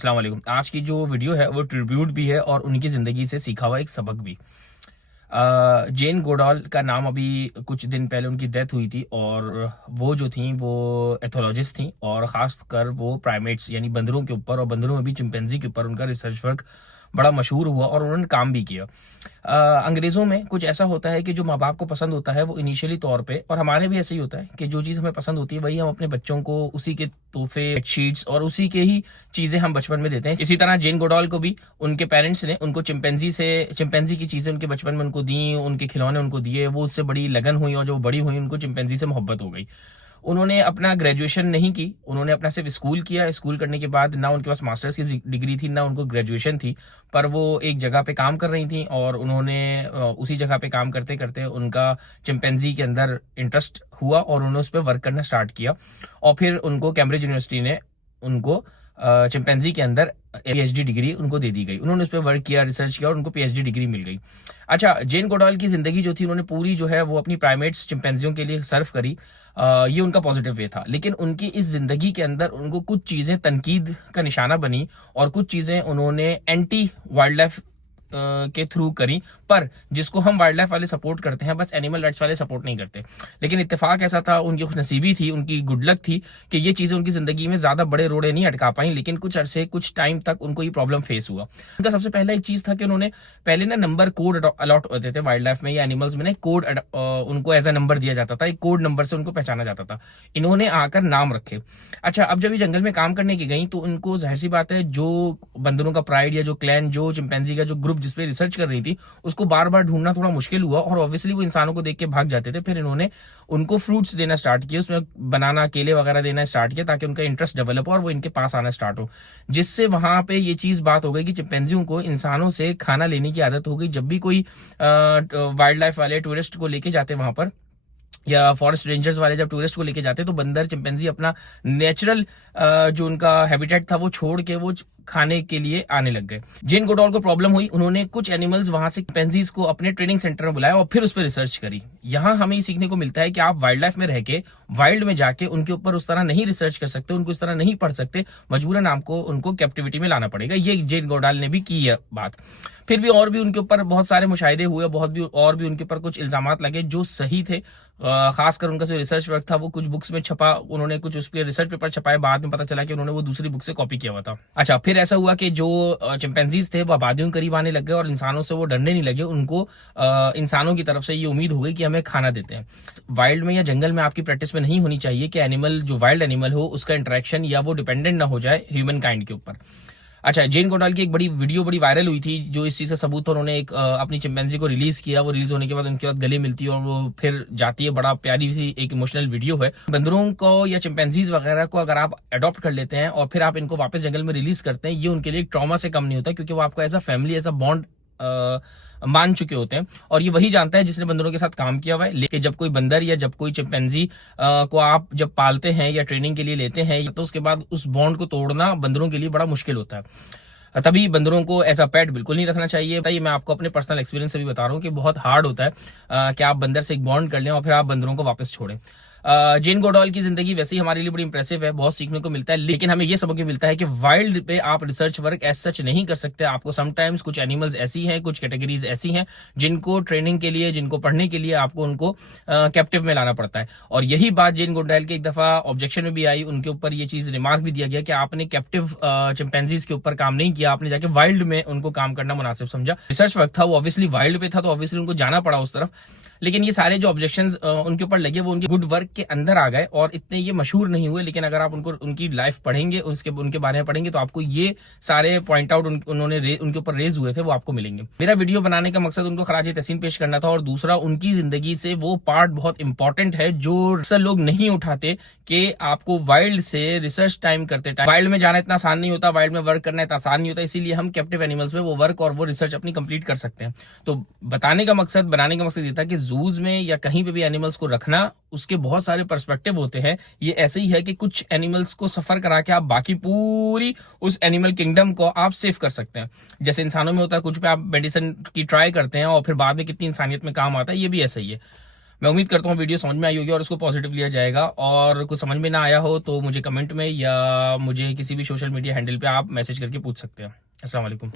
अस्सलाम वालेकुम। आज की जो वीडियो है वो ट्रिब्यूट भी है और उनकी ज़िंदगी से सीखा हुआ एक सबक भी। जेन गोडाल का नाम अभी कुछ दिन पहले उनकी डेथ हुई थी और वो जो थी वो एथोलॉजिस्ट थी और ख़ासकर वो प्राइमेट्स यानी बंदरों के ऊपर और बंदरों में भी चिंपैंजी के ऊपर उनका रिसर्च वर्क बड़ा मशहूर हुआ और उन्होंने काम भी किया। अंग्रेज़ों में कुछ ऐसा होता है कि जो माँ बाप को पसंद होता है वो इनिशियली तौर पे, और हमारे भी ऐसे ही होता है कि जो चीज़ हमें पसंद होती है वही हम अपने बच्चों को उसी के तोहफे, बेडशीट्स और उसी के ही चीज़ें हम बचपन में देते हैं। इसी तरह जेन गोडाल को भी उनके पेरेंट्स ने उनको चिंपैंजी की चीज़ें उनके बचपन में उनको दी, उनके खिलौने उनको दिए, वो उससे बड़ी लगन हुई और जो बड़ी हुई उनको चिंपैंजी से मोहब्बत हो गई। उन्होंने अपना ग्रेजुएशन नहीं की, उन्होंने अपना सिर्फ स्कूल किया। स्कूल करने के बाद ना उनके पास मास्टर्स की डिग्री थी ना उनको ग्रेजुएशन थी, पर वो एक जगह पे काम कर रही थी और उन्होंने उसी जगह पे काम करते करते उनका चिंपैंजी के अंदर इंटरेस्ट हुआ और उन्होंने उस पर वर्क करना स्टार्ट किया। और फिर उनको कैम्ब्रिज यूनिवर्सिटी ने उनको चिंपैंजी के अंदर पीएचडी डिग्री उनको दे दी गई। उन्होंने उस पर वर्क किया, रिसर्च किया और उनको पीएचडी डिग्री मिल गई। अच्छा, जेन गोडाल की जिंदगी जो थी उन्होंने पूरी जो है वो अपनी प्राइमेट्स चिंपैंजियों के लिए सर्व करी। ये उनका पॉजिटिव वे था, लेकिन उनकी इस जिंदगी के अंदर उनको कुछ चीजें तनकीद का निशाना बनी और कुछ चीजें उन्होंने एंटी वाइल्ड लाइफ के थ्रू करी। पर जिसको हम वाइल्ड लाइफ वाले सपोर्ट करते हैं, बस एनिमल राइट्स वाले सपोर्ट नहीं करते। लेकिन इत्तेफाक ऐसा था, उनकी खुशनसीबी थी, उनकी गुड लक थी कि ये चीजें उनकी जिंदगी में ज्यादा बड़े रोड़े नहीं अटका पाई, लेकिन कुछ अरसे कुछ टाइम तक उनको ये प्रॉब्लम फेस हुआ। उनका सबसे पहला एक चीज था कि उन्होंने पहले ना नंबर कोड अलॉट होते थे वाइल्ड लाइफ में या एनिमल्स में, कोड उनको एज अ नंबर दिया जाता था, एक कोड नंबर से उनको पहचाना जाता था। इन्होंने आकर नाम रखे। अच्छा, अब जब ये जंगल में काम करने की गई तो उनको जाहिर सी बात है जो बंदरों का प्राइड या जो क्लैन, जो चिंपैंजी का जो ग्रुप जिसपे रिसर्च कर रही थी, उसको बार बार ढूंढना थोड़ा मुश्किल हुआ और ऑब्वियसली वो इंसानों को देख के भाग जाते थे। फिर इन्होंने उनको फ्रूट्स देना स्टार्ट किया, उसमें बनाना, केले वगैरह देना स्टार्ट किया ताकि उनका इंटरेस्ट डेवलप हो और वो इनके पास आना स्टार्ट हो। जिससे वहां पे ये चीज बात हो गई कि चिंपैंजियों को इंसानों से खाना लेने की आदत हो गई। जब भी कोई वाइल्ड लाइफ वाले टूरिस्ट को लेके जाते वहां पर, या फॉरेस्ट रेंजर्स वाले जब टूरिस्ट को लेके जाते, तो बंदर चिंपैंजी अपना नेचुरल जो उनका हैबिटेट था वो छोड़ के वो खाने के लिए आने लग गए। जेन गोडाल को प्रॉब्लम हुई, उन्होंने कुछ एनिमल्स वहां से चिंपैंजीज को अपने ट्रेनिंग सेंटर में बुलाया और फिर उस पर रिसर्च करी। यहाँ हमें ये सीखने को मिलता है कि आप वाइल्ड लाइफ में रह के, वाइल्ड में जाके उनके ऊपर उस तरह नहीं रिसर्च कर सकते, उनको इस तरह नहीं पढ़ सकते, मजबूरन आपको उनको कैप्टिविटी में लाना पड़ेगा। ये जेन गोडाल ने भी की है बात। फिर भी और भी उनके ऊपर बहुत सारे मुशाहिदे हुए, और भी उनके ऊपर कुछ इल्जामात लगे जो सही थे। खासकर उनका जो रिसर्च वर्क था वो कुछ बुक्स में छपा, उन्होंने कुछ उस पर रिसर्च पेपर छपाए, बाद में पता चला कि उन्होंने वो दूसरी बुक से कॉपी किया हुआ था। अच्छा, फिर ऐसा हुआ कि जो चिंपैंजीज थे वो आबादियों के करीब आने लग गए और इंसानों से वो डरने नहीं लगे। उनको इंसानों की तरफ से ये उम्मीद हो गई कि हमें खाना देते हैं। वाइल्ड में या जंगल में आपकी प्रैक्टिस में नहीं होनी चाहिए कि एनिमल, जो वाइल्ड एनिमल हो, उसका इंटरेक्शन या वो डिपेंडेंट ना हो जाए ह्यूमन काइंड के ऊपर। अच्छा, जेन गोडाल की एक बड़ी वीडियो बड़ी वायरल हुई थी जो इस चीज का सबूत था। उन्होंने एक अपनी चिंपैंजी को रिलीज किया, वो रिलीज होने के बाद उनके बाद गले मिलती है और वो फिर जाती है। बड़ा प्यारी सी एक इमोशनल वीडियो है। बंदरों को या चिंपैंजीज वगैरह को अगर आप अडॉप्ट कर लेते हैं और फिर आप इनको वापस जंगल में रिलीज करते हैं, ये उनके लिए ट्रॉमा से कम नहीं होता, क्योंकि वो आपको as a family, as a bond मान चुके होते हैं। और ये वही जानता है जिसने बंदरों के साथ काम किया हुआ है। लेकिन जब कोई बंदर या जब कोई चिंपैंजी को आप जब पालते हैं या ट्रेनिंग के लिए लेते हैं, तो उसके बाद उस बॉन्ड को तोड़ना बंदरों के लिए बड़ा मुश्किल होता है। तभी बंदरों को एज अ पेट बिल्कुल नहीं रखना चाहिए। ये मैं आपको अपने पर्सनल एक्सपीरियंस से भी बता रहा हूँ कि बहुत हार्ड होता है कि आप बंदर से एक बॉन्ड कर लें और फिर आप बंदरों को वापस छोड़ें। जेन गोडाल की जिंदगी वैसे ही हमारे लिए बड़ी इंप्रेसिव है, बहुत सीखने को मिलता है, लेकिन हमें यह सबक भी मिलता है कि वाइल्ड पे आप रिसर्च वर्क एज सच नहीं कर सकते। आपको समटाइम्स कुछ एनिमल्स ऐसी हैं, कुछ कैटेगरीज ऐसी हैं जिनको ट्रेनिंग के लिए, जिनको पढ़ने के लिए आपको उनको कैप्टिव में लाना पड़ता है। और यही बात जेन गोडाल के एक दफा ऑब्जेक्शन में भी आई, उनके ऊपर ये चीज रिमार्क भी दिया गया कि आपने कैप्टिव चिंपैंजीज के ऊपर काम नहीं किया, आपने जाके वाइल्ड में उनको काम करना मुनासिब समझा। रिसर्च वर्क था वो ऑब्वियसली वाइल्ड पे था, तो ऑब्वियसली उनको जाना पड़ा उस तरफ। लेकिन ये सारे जो ऑब्जेक्शंस उनके ऊपर लगे वो उनके गुड वर्क के अंदर आ गए और इतने ये मशहूर नहीं हुए। लेकिन अगर आप उनको, उनकी लाइफ पढ़ेंगे, उनके बारे में पढ़ेंगे, तो आपको ये सारे पॉइंट आउट उन्होंने उनके ऊपर रेज हुए थे वो आपको मिलेंगे। मेरा वीडियो बनाने का मकसद उनको खराज तहसीन पेश करना था, और दूसरा उनकी जिंदगी से वो पार्ट बहुत इंपॉर्टेंट है जो अक्सर लोग नहीं उठाते, कि आपको वाइल्ड से रिसर्च टाइम करते टाइम, वाइल्ड में जाना इतना आसान नहीं होता, वाइल्ड में वर्क करना इतना आसान नहीं होता। इसीलिए हम कैप्टिव एनिमल्स में वो वर्क और वो रिसर्च अपनी कंप्लीट कर सकते हैं। तो बताने का मकसद, बनाने का मकसद ये था कि जूज में या कहीं पे भी एनिमल्स को रखना, उसके बहुत सारे पर्सपेक्टिव होते हैं। ये ऐसे ही है कि कुछ एनिमल्स को सफर करा के आप बाकी पूरी उस एनिमल किंगडम को आप सेव कर सकते हैं। जैसे इंसानों में होता है, कुछ पे आप मेडिसिन की ट्राई करते हैं और फिर बाद में कितनी इंसानियत में काम आता है, ये भी ऐसा ही है। मैं उम्मीद करता हूँ वीडियो समझ में आई होगी और उसको पॉजिटिव लिया जाएगा। और कुछ समझ में ना आया हो तो मुझे कमेंट में या मुझे किसी भी सोशल मीडिया हैंडल पे आप मैसेज करके पूछ सकते हैं। अस्सलाम वालेकुम।